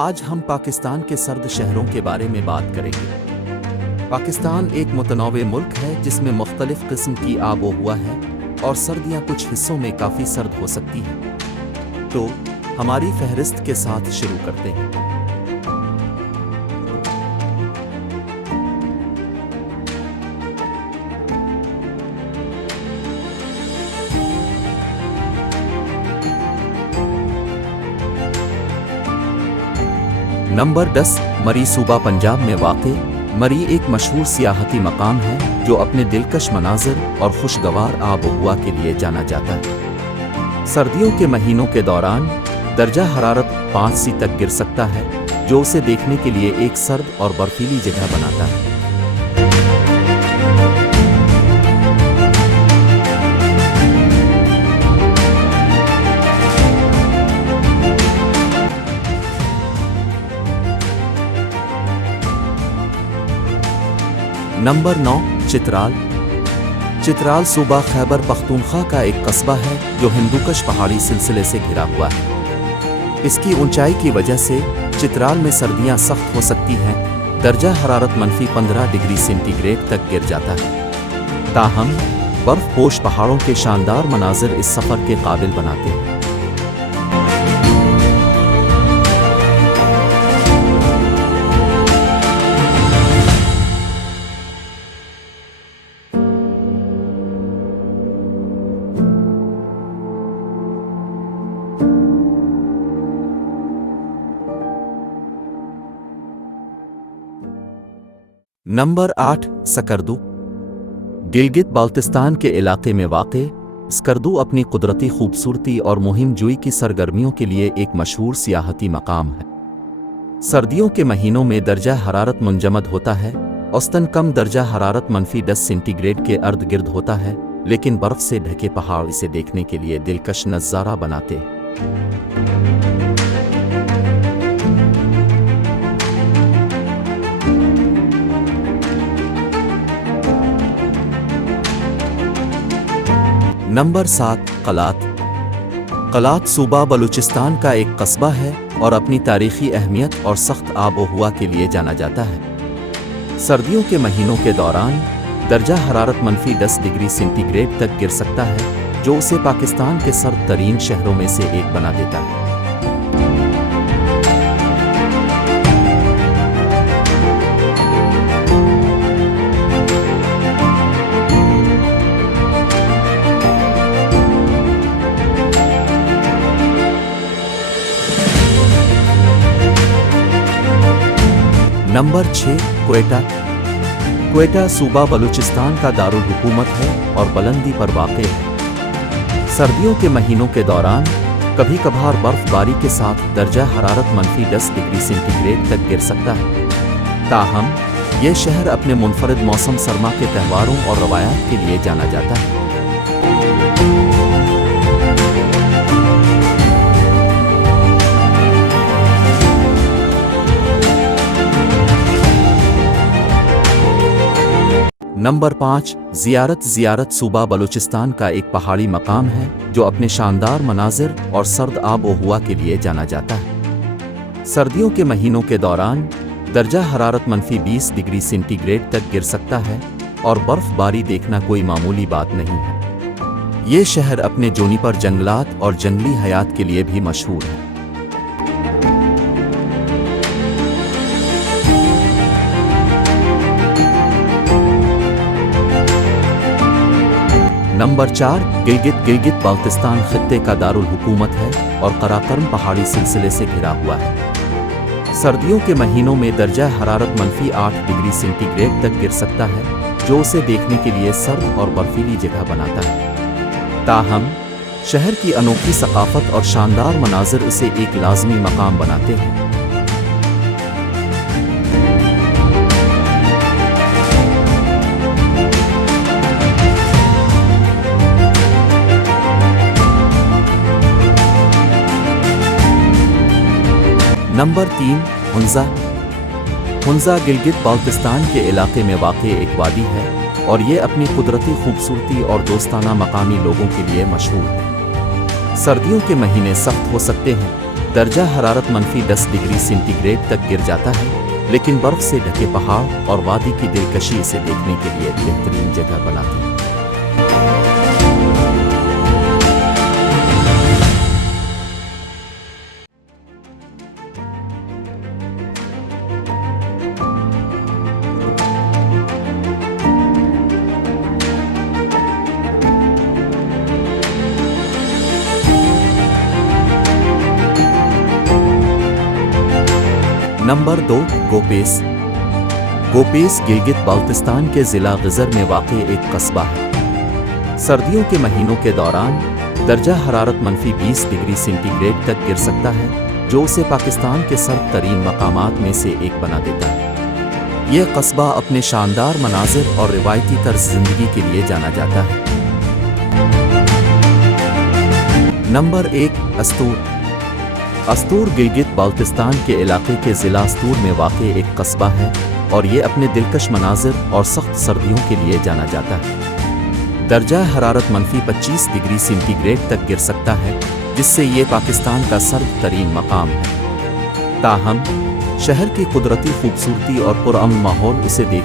आज हम पाकिस्तान के सर्द शहरों के बारे में बात करेंगे। पाकिस्तान एक मुतनव्वे मुल्क है जिसमें मुख्तलिफ किस्म की आबो-हवा है और सर्दियां कुछ हिस्सों में काफ़ी सर्द हो सकती हैं। तो हमारी फहरिस्त के साथ शुरू करते हैं। नंबर 10 मरी सूबा पंजाब में वाक़े। मरी एक मशहूर सियाहती मकाम है जो अपने दिलकश मनाज़िर और खुशगवार आबो-हवा के लिए जाना जाता है। सर्दियों के महीनों के दौरान दर्जा हरारत 5 तक गिर सकता है जो उसे देखने के लिए एक सर्द और बर्फीली जगह बनाता है। नंबर 9 चित्राल। चित्राल सूबा खैबर पख्तूनख्वा का एक कस्बा है जो हिंदूकश पहाड़ी सिलसिले से घिरा हुआ है। इसकी ऊंचाई की वजह से चित्राल में सर्दियां सख्त हो सकती हैं। दर्जा हरारत -15 डिग्री सेंटीग्रेड तक गिर जाता है। ताहम बर्फपोश पहाड़ों के शानदार मनाजिर इस सफ़र के काबिल बनाते हैं। नंबर 8 स्कर्दू। गिलगित बाल्तिस्तान के इलाके में वाक़े स्कर्दू अपनी कुदरती खूबसूरती और मुहिम जुई की सरगर्मियों के लिए एक मशहूर सियाहती मकाम है। सर्दियों के महीनों में दर्जा हरारत मुंजमद होता है। औसतन कम दर्जा हरारत -10 सेंटीग्रेड के अर्द गिर्द होता है, लेकिन बर्फ से ढके पहाड़ इसे देखने के लिए दिलकश नज़ारा बनाते हैं। नंबर 7 कलात। कलात सूबा बलूचिस्तान का एक कस्बा है और अपनी तारीखी अहमियत और सख्त आबो-हवा के लिए जाना जाता है। सर्दियों के महीनों के दौरान दर्जा हरारत -10 डिग्री सेंटीग्रेड तक गिर सकता है जो उसे पाकिस्तान के सर्द तरीन शहरों में से एक बना देता है। नंबर 6 क्वेटा। क्वेटा सूबा बलूचिस्तान का दारुल हुकूमत है और बुलंदी पर वाक़े है। सर्दियों के महीनों के दौरान कभी कभार बर्फबारी के साथ दर्जा हरारत -10 डिग्री सेंटीग्रेड तक गिर सकता है। ताहम यह शहर अपने मुनफरिद मौसम सरमा के त्योहारों और रवायात के लिए जाना जाता है। नंबर 5 ज़ियारत सूबा बलूचिस्तान का एक पहाड़ी मकाम है जो अपने शानदार मनाजिर और सर्द आबो-हवा के लिए जाना जाता है। सर्दियों के महीनों के दौरान दर्जा हरारत -20 डिग्री सेंटीग्रेड तक गिर सकता है और बर्फबारी देखना कोई मामूली बात नहीं है। ये शहर अपने जोनीपर जंगलात और जंगली हयात के लिए भी मशहूर है। नंबर 4 गिलगित बाल्तिस्तान खित्ते का दारुल हुकूमत है और कराकरम पहाड़ी सिलसिले से घिरा हुआ है। सर्दियों के महीनों में दर्जा हरारत -8 डिग्री सेंटीग्रेड तक गिर सकता है जो उसे देखने के लिए सर्द और बर्फीली जगह बनाता है। ताहम शहर की अनोखी सकाफत और शानदार मनाजिर इसे एक लाजमी मकाम बनाते हैं। नंबर 3 हुंज़ा। हुंज़ा गिलगित बाल्तिस्तान के इलाके में वाक़े एक वादी है और ये अपनी कुदरती खूबसूरती और दोस्ताना मकामी लोगों के लिए मशहूर है। सर्दियों के महीने सख्त हो सकते हैं, दर्जा हरारत -10 डिग्री सेंटीग्रेड तक गिर जाता है, लेकिन बर्फ से ढके पहाड़ और वादी की दिलकशी इसे देखने के लिए एक बेहतरीन जगह बनाती है। नंबर 2, गोपेस। गोपेस गिलगित बाल्तिस्तान के ज़िला गिज़र में वाक़ एक कस्बा है। सर्दियों के महीनों के दौरान दर्जा हरारत -20 डिग्री सेंटीग्रेड तक गिर सकता है, जो उसे पाकिस्तान के सर्द तरीन मकामात में से एक बना देता है। यह कस्बा अपने शानदार मनाज़िर और रिवायती तर्ज ज़िंदगी के लिए जाना जाता है। नंबर 1, अस्तूर। अस्तूर गिलगित बाल्तिस्तान के इलाके के ज़िला अस्तूर में वाक़ एक कस्बा है और ये अपने दिलकश मनाज़िर और सख्त सर्दियों के लिए जाना जाता है। दर्जा हरारत -25 डिग्री सेंटीग्रेड तक गिर सकता है, जिससे ये पाकिस्तान का सर्द तरीन मकाम है। ताहम शहर की कुदरती खूबसूरती और पुरअमन माहौल उसे देख